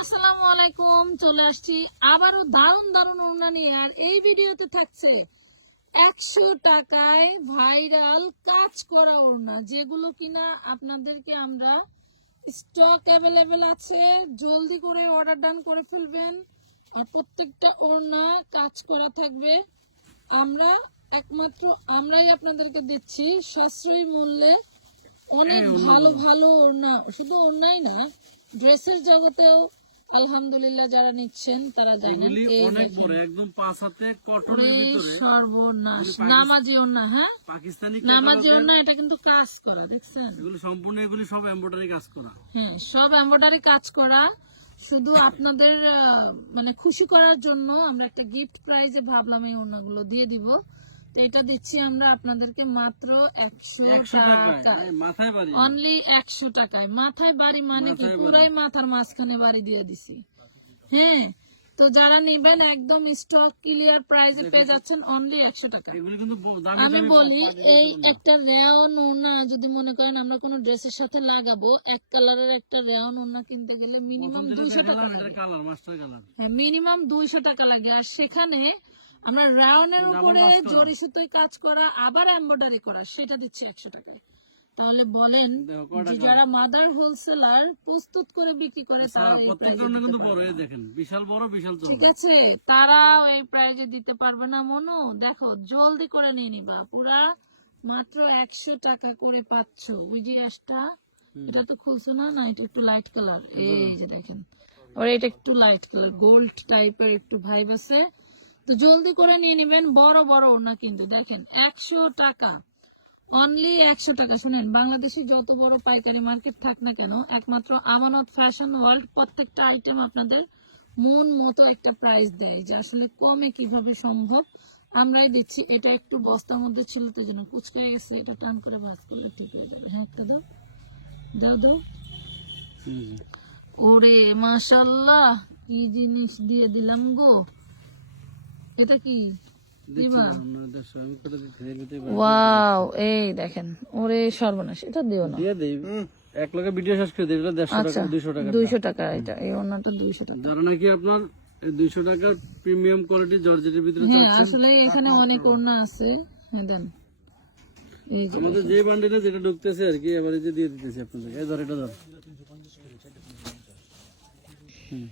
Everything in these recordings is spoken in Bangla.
আসসালামু আলাইকুম চলে আসছি আবারও দারুণ দারুণ ওড়না নিয়ে। আর এই ভিডিওতে থাকছে একশো টাকায় ভাইরাল কাজ করা ওড়না যেগুলো কিনা আপনাদেরকে আমরা স্টক অ্যাভেলেবেল আছে জলদি করে অর্ডার ডান করে ফেলবেন। আর প্রত্যেকটা ওড়না কাজ করা থাকবে। আমরা একমাত্র আমরাই আপনাদেরকে দিচ্ছি সাশ্রয়ী মূল্যে অনেক ভালো ভালো ওড়না। শুধু ওড়নাই না ড্রেসের জগতেও আলহামদুলিল্লাহ যারা নিচ্ছেন তারা জানেন অনেক। বড় একদম পাঁচ হাতে কটনের ভিতরে। সর্বনাশ ওড়না হ্যাঁ? পাকিস্তানি ওড়না এটা কিন্তু কাজ করে দেখছেন? এগুলি সম্পূর্ণ এগুলি সব এমব্রয়ডারি কাজ করা। হ্যাঁ সব এমব্রয়ডারি কাজ করা। শুধু আপনাদের মানে খুশি করার জন্য আমরা একটা গিফট প্রাইজে ভাবলাম এই ওড়নাগুলো দিয়ে দিব। এটা দিচ্ছি আমরা আপনাদেরকে মাত্র একশো টাকা। অনলি একশো টাকায়। মাথায় বাড়ি মানে কি? পুরাই মাথার মাঝখানে বাড়ি দিয়ে দিছি। হ্যাঁ? তো যারা নেবেন একদম স্টক ক্লিয়ার প্রাইসে পেয়ে যাচ্ছেন অনলি একশো টাকা। আমি বলি এই একটা রেয়ন ওড়না যদি মনে করেন আমরা কোনো ড্রেসের সাথে লাগাবো এক কালারের একটা রেয়ন ওড়না কিনতে গেলে মিনিমাম দুইশো টাকা লাগে। কালার হ্যাঁ মিনিমাম দুইশো টাকা লাগে। আর সেখানে আমরা রায়নের উপরে জরি সুতোয় কাজ করা আবার এম্বয়ডারি করা সেটা দিচ্ছি একশো টাকায়। তাহলে বলেন যারা মাদার হোলসেলার প্রস্তুত করে বিক্রি করে তারা কিন্তু বড় এই দেখেন বিশাল বড় বিশাল ঠিক আছে তারাও এই প্রাইজে দিতে পারবে না মনু। দেখো জলদি করে নিয়ে নিবা পুরা মাত্র একশো টাকা করে পাচ্ছ। ওই যে আসটা এটা তো খুলছো না? না এটা একটু লাইট কালার এই যে দেখেন আর এটা একটু লাইট কালার গোল্ড টাইপের একটু ভাইব আছে। তো জলদি করে নিয়ে নেবেন। বড় বড় না কিন্তু। দেখেন একশো টাকা। অনলি একশো টাকা। শুনেন বাংলাদেশে যত বড় পাইকারি মার্কেট থাক না কেন একমাত্র আমানত ফ্যাশন ওয়ার্ল্ড প্রত্যেকটা আইটেম আপনাদের মন মতো একটা প্রাইস দেয় যে আসলে কমে কীভাবে সম্ভব। আমরাই দিচ্ছি। এটা একটু বস্তার মধ্যে ছিল তো যেন কুচকাই গেছে। এটা টান করে ভাজ করলে ঠিক হয়ে যাবে। হ্যাঁ একটা দাও। দাও দাও। ওরে মাশাল্লাহ কি জিনিস দিয়ে দিলাম গো। এটা কি। ওয়াও এই দেখেন ওরে সর্বনাশ এটা দিও না। দিয়ে দেই। এক লোকে ভিডিও শেষ করে দিই এটা দেড়শো আচ্ছা টাকা দুইশো টাকা দুইশো টাকা এটা এই ওড়নাটা দুইশো টাকা। যারা নাকি আপনার? দুইশো টাকার প্রিমিয়াম কোয়ালিটি জর্জেটের ভিতরে হ্যাঁ আসলে এখানে অনেক ওড়না আছে। হ্যাঁ দেন। আমাদের যে বান্ডিলে যেটা ঢুকতেছে আর কি এবারে যে দিয়ে দিতেছি আপনাদের এই ধর এটা ধর। হুম।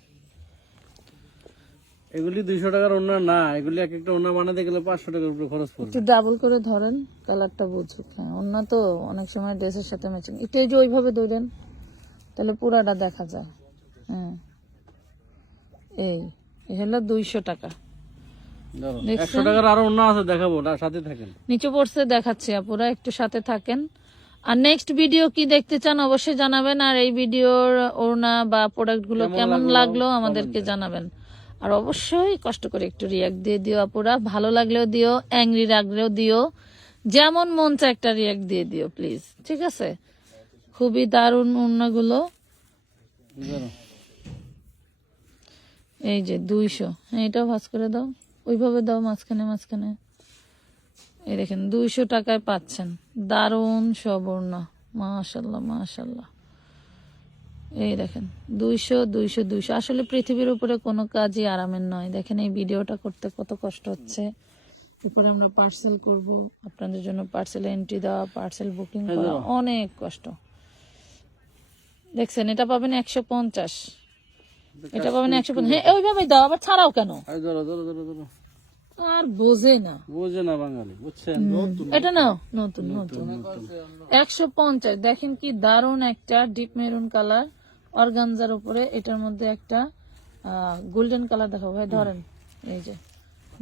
এগুলি দুইশো টাকার ওনা না এগুলি এক একটা ওনা বানাতে গেলে পাঁচশো টাকার উপরে খরচ পড়বে। একটু ডাবল করে ধরেন কালারটা বুঝুক। হ্যাঁ ওড়না তো অনেক সময় ড্রেসের সাথে ম্যাচিং একটু এই যে ওইভাবে ধরেন তাহলে পুরাটা দেখা যায়। হ্যাঁ। এই হলো দুইশো টাকা? একশো টাকার আরও ওনা আছে দেখাবো না সাথে থাকেন। নিচে পড়ছে দেখাচ্ছি আপুরা একটু সাথে থাকেন। আর নেক্সট ভিডিও কি দেখতে চান অবশ্যই জানাবেন আর এই ভিডিওর ওড়না বা প্রোডাক্টগুলো কেমন লাগল আমাদেরকে জানাবেন। আর অবশ্যই কষ্ট করে একটু রিয়াক্ট দিয়ে দিও আপুরা। ভালো লাগলেও দিও অ্যাংরি লাগলেও দিও। যেমন মন চায় একটা রিয়াক্ট দিয়ে দিও প্লিজ ঠিক আছে? খুবই দারুণ ধরো এই যে দুইশো। হ্যাঁ এটাও ভাজ করে দাও। ওইভাবে দাও মাঝখানে মাঝখানে। এই দেখেন, দুইশো টাকায় পাচ্ছেন। দারুণ সবর্ণ। মাশাল্লাহ মাশাল্লাহ। এই দেখেন দুইশো দুইশো দুইশো। আসলে পৃথিবীর উপরে কোনো কাজই আরামের নয়। দেখেন এই ভিডিওটা করতে কত কষ্ট হচ্ছে। এরপরে আমরা পার্সেল করব। আপনাদের জন্য পার্সেল এন্ট্রি দেওয়া পার্সেল বুকিং করা। অনেক কষ্ট। দেখছেন এটা পাবেন একশো পঞ্চাশ। এটা পাবেন একশো পঞ্চাশ। হ্যাঁ ওইভাবে দাও আবার ছাড়াও কেন? আর বোঝে না। বুঝে না বাঙালি বুঝছেন? এটা নাও নতুন নতুন একশো পঞ্চাশ দেখেন কি দারুণ একটা ডিপ মেরুন কালার অর্গানজার উপরে এটার মধ্যে একটা গোল্ডেন কালার দেখো ভাই ধরেন এই যে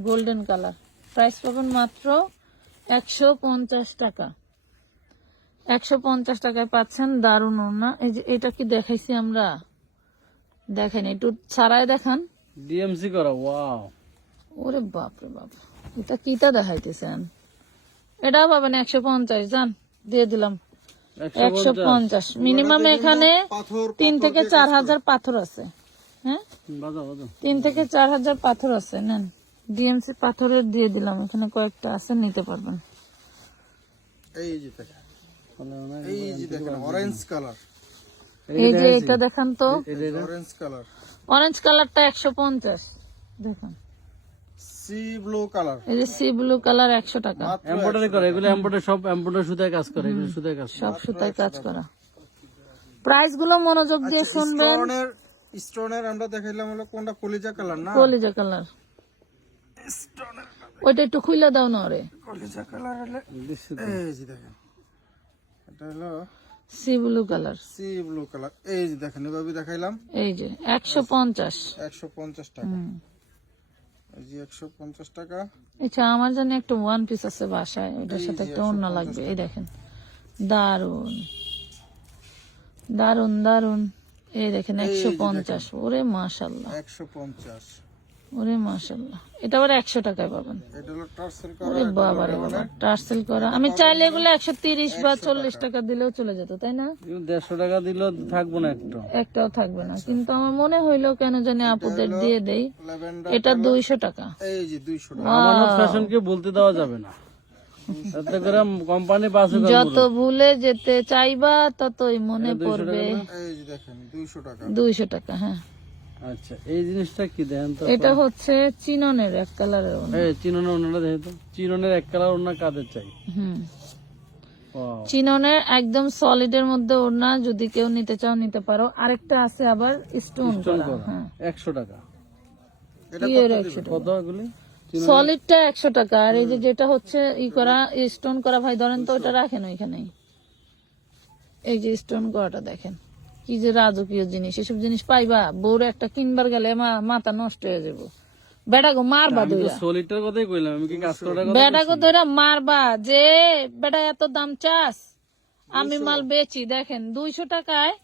গোল্ডেন কালার। প্রাইস পাবেন মাত্র একশো পঞ্চাশ টাকা। একশো পঞ্চাশ টাকায় পাচ্ছেন দারুণ ওড়না। এই যে এটা কি দেখাইছি আমরা? দেখেন একটু ছাড়াই দেখান। ডিএমসি করা ওয়াও। ওরে বাপরে বাপ। এটা কিটা দেখাইতেছেন? এটাও পাবেন একশো পঞ্চাশ যান দিয়ে দিলাম। একশো পঞ্চাশ। মিনিমাম এখানে তিন থেকে চার হাজার পাথর আছে। হ্যাঁ? বাজাও বাজাও তিন থেকে চার হাজার পাথর আছে নেন। ডিএমসি পাথরের দিয়ে দিলাম এখানে কয়েকটা আছে নিতে পারবেন। এই যে এটা দেখান তো। কালার অরেঞ্জ কালারটা একশো পঞ্চাশ দেখুন। Sea blue colour. এই যে সি ব্লু কালার একশো টাকা। এমব্রয়ডারি করে এগুলো এমব্রয়ডারি সব এমব্রয়ডারি সুতায় কাজ করে এগুলো সুতায় কাজ সব সুতায় কাজ করা। প্রাইসগুলো মনোযোগ দিয়ে শুনবেন। স্টোনের স্টোনের আমরা দেখাইলাম হলো কোনটা কলিজা কালার না? কলিজা কালার। ওইটা একটু খুলে দাও না রে কলিজা কালার হলে এই যে দেখেন। এটা হলো sea blue colour. Sea blue colour. এই যে দেখেন এভাবে দেখাইলাম। এই যে একশো পঞ্চাশ। একশো পঞ্চাশ টাকা। এই টাকা। আচ্ছা আমার জন্য একটা ওয়ান পিস আছে বাসায় ওটার সাথে একটা অন্য লাগবে। এই দেখেন দারুণ দারুণ দারুণ এই দেখেন একশো পঞ্চাশ। ওরে মাশাল্লাহ একশো পঞ্চাশ। ওরে মাশাল্লাহ এটা আবার একশো টাকায় পাবেন। টার্সেল করা ওরে বাবা রে বাবা টার্সেল করা। আমি চাইলে এগুলো একশো তিরিশ বা চল্লিশ টাকা। দিলেও চলে যেত তাই না? দেড়শো টাকা দিলেও থাকব না একটু। একটাও থাকবে না। কিন্তু আমার মনে হইল কেন জানি আপুদের দিয়ে দেই। এটা দুইশো টাকা। এই যে দুইশো টাকা। বলতে দেওয়া যাবে না। যত ভুলে যেতে চাইবা ততই মনে পড়বে। এই যে দেখেন দুইশো টাকা। দুইশো টাকা হ্যাঁ। আচ্ছা এই জিনিসটা কি দেখেন তো? এটা হচ্ছে চিননের এক কালারের ওড়না। এই চিননের অন্যটা দেখে তো? চিননের এক কালার অন্য কাদের চাই? হুম। চিননের একদম সলিডের মধ্যে ওড়না যদি কেউ নিতে চাও নিতে পারো। আরেকটা আছে আবার স্টোন করা হ্যাঁ। একশো টাকা। এটা একশো টাকা। কত এগুলি? সলিডটা একশো টাকা। আর এই যে যেটা হচ্ছে ই করা স্টোন করা ভাই ধরেন তো ওটা রাখেন ওইখানেই। এই যে স্টোন করাটা দেখেন। কি যে রাজকীয় জিনিস এসব জিনিস পাইবা বউরে একটা কিনবার গেলে মাথা নষ্ট হয়ে যাব। বেটা গো মারবা আমি তো কথাই কইলাম আমি কি কাজ করার কথা বেটা গো ধরে মারবা যে বেটা এত দাম চাস? আমি মাল বেচি দেখেন দুইশো টাকায়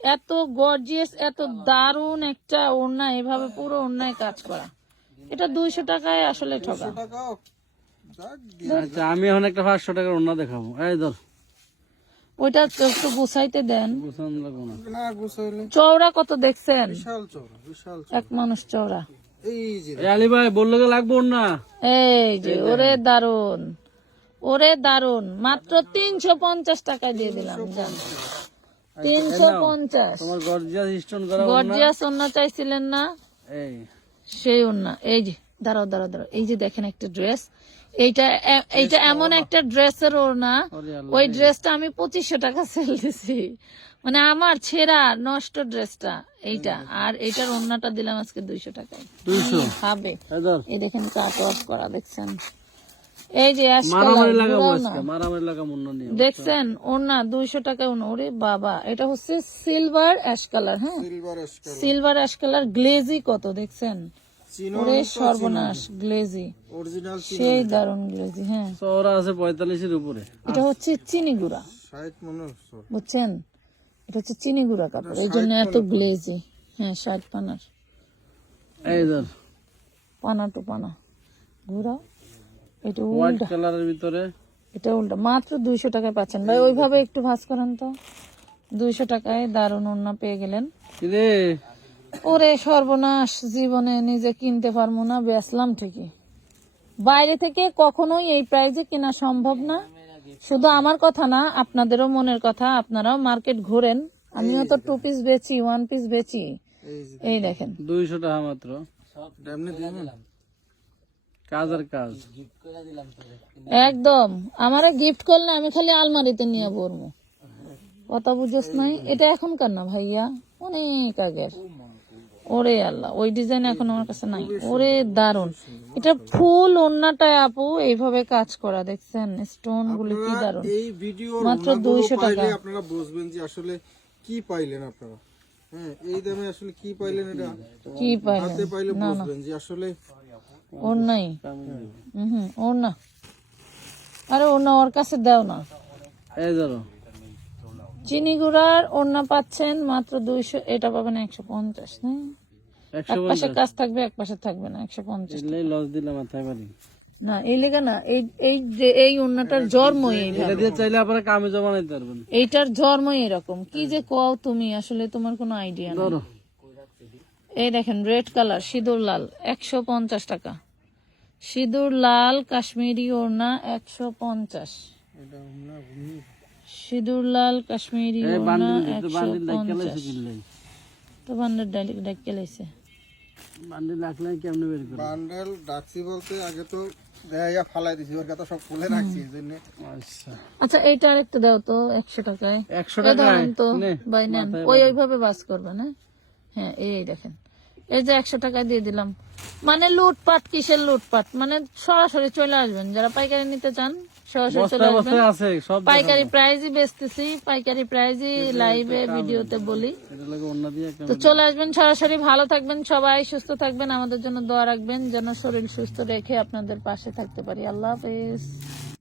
এত গর্জিয়াস এত দারুণ একটা ওড়না এভাবে পুরো ওড়নায় কাজ করা। এটা দুইশো টাকায় আসলে ঠকা আচ্ছা আমি এখন একটা পাঁচশো টাকার অন্য দেখাবো। এই ধর ওইটা একটু গুছাইতে দেন। বুঝলাম লাগবো না। না গুছাইলে চওড়া কত দেখছেন? বিশাল চৌড়া বিশাল এক মানুষ চওড়া। এই যে এই আলী ভাই বলল যে লাগবো না। এই যে ওরে দারুণ ওরে দারুণ মাত্র তিনশো পঞ্চাশ টাকায় দিয়ে দিলাম জান তিনশো পঞ্চাশ। গর্জিয়াস ওন্না চাইছিলেন না? সেই ওন্না এই যে দাঁড়াও দাঁড়াও দাঁড়াও। এই যে দেখেন একটা ড্রেস। এইটা এইটা এমন একটা ড্রেসের ওড়না। ওই ড্রেসটা আমি পঁচিশশো টাকা সেল দিছি। মানে আমার ছেঁড়া নষ্ট ড্রেসটা এইটা। আর এইটার ওড়নাটা দিলাম আজকে দুইশো টাকায়। এই দেখেন কাট অফ করা দেখছেন? এই যে দেখছেন? ওড়না দুইশো টাকা ওরে বাবা এটা হচ্ছে সিলভার অ্যাশ কালার হ্যাঁ? সিলভার অ্যাশ কালার গ্লেজি কত দেখছেন? ওরে সর্বনাশ গ্লেজি। সেই দারুণ গ্লেজি হ্যাঁ। চওড়া আছে পঁয়তাল্লিশের উপরে। এটা হচ্ছে চিনি গুঁড়া। বুঝছেন? এটা হচ্ছে চিনি গুঁড়া কাপড়। এই জন্য এত গ্লেজি। হ্যাঁ ষাট পানার। এই ধর। পানা টু পানা। ঘুরা এটা হোয়াইট কালারের ভিতরে। এটা উল্টা। মাত্র দুইশো টাকায় পাচ্ছেন। ভাই ওইভাবে একটু ভাজ করেন তো। দুইশো টাকায় দারুণ ওড়না পেয়ে গেলেন। ওরে সর্বনাশ জীবনে নিজে কিনতে পারব না বেচলাম ঠিকই। বাইরে থেকে কখনোই এই প্রাইজে কেনা সম্ভব না। শুধু আমার কথা না আপনাদেরও মনের কথা আপনারাও মার্কেট ঘোরেন। আমিও তো টু পিস বেচি ওয়ান পিস বেচি। এই দেখেন। দুইশো টাকা মাত্র। কাজ আর কাজ। একদম। আমারে গিফট করলে আমি খালি আলমারিতে নিয়ে পড়ব। কথা বুঝেস নাই? এটা এখনকার না ভাইয়া অনেক আগের। ওরে আল্লাহ ওই ডিজাইন এখন আমার কাছে নাই। ওরে দারুণ এটা ফুল ওন্নাটায় আপু এইভাবে কাজ করা দেখছেন? স্টোন গুলি কি দারুণ এই ভিডিও মাত্র 200 টাকা। আপনারা বুঝবেন যে আসলে কি পাইলেন আপনারা। হ্যাঁ এই দামে আসলে কি পাইলেন এটা? কি পাইলেন? হাতে পাইলে বুঝবেন যে আসলে ওর নাই হুম ওর না আরে ওর না ওর কাছে দাও না। এই ধরো। চিনি গুড়ার ওড়না পাচ্ছেন মাত্র দুইশো এটা পাবেন একশো পঞ্চাশ না? একশো এক পাশে কাজ থাকবে এক পাশে থাকবে না একশো পঞ্চাশ দিলেই লস দিলে মাথায় পারি না এই লেগে না এই এই যে এই ওড়নাটার জন্মই এটা দিয়ে চাইলে আপনারা কামে জমা নিতে পারবেন। এইটার জন্মই এরকম। কি যে কও তুমি আসলে তোমার কোনো আইডিয়া নেই। এই দেখেন রেড কালার সিঁদুর লাল একশো পঞ্চাশ টাকা। সিঁদুর লাল কাশ্মীরি ওড়না একশো পঞ্চাশ। সিঁদুর লাল কাশ্মীরি একশো পঞ্চাশ। তো ডালি লাইছে বান্ডিল রাখলে কেমনে বের করে বান্ডেল ডাকছি বলতে আগে তো দেয়া ফালাই দিছি ওর কথা সব খুলে রাখছি এই জন্য। আচ্ছা। আচ্ছা এইটা আরেকটু দাও তো একশো টাকায়। একশো এই টাকা ধরেন তো বাই নেন। ওই ওইভাবে বাস করবে না? হ্যাঁ এই দেখেন। এই যে একশো টাকা দিয়ে দিলাম। মানে লুটপাট কিসের লুটপাট? মানে সরাসরি চলে আসবেন। যারা পাইকারি নিতে চান পাইকারি প্রাইজই বেচতেছি পাইকারি প্রাইজই লাইভে ভিডিওতে বলি। তো চলে আসবেন সরাসরি ভালো থাকবেন সবাই সুস্থ থাকবেন আমাদের জন্য দোয়া রাখবেন যেন শরীর সুস্থ রেখে আপনাদের পাশে থাকতে পারি। আল্লাহ হাফেজ।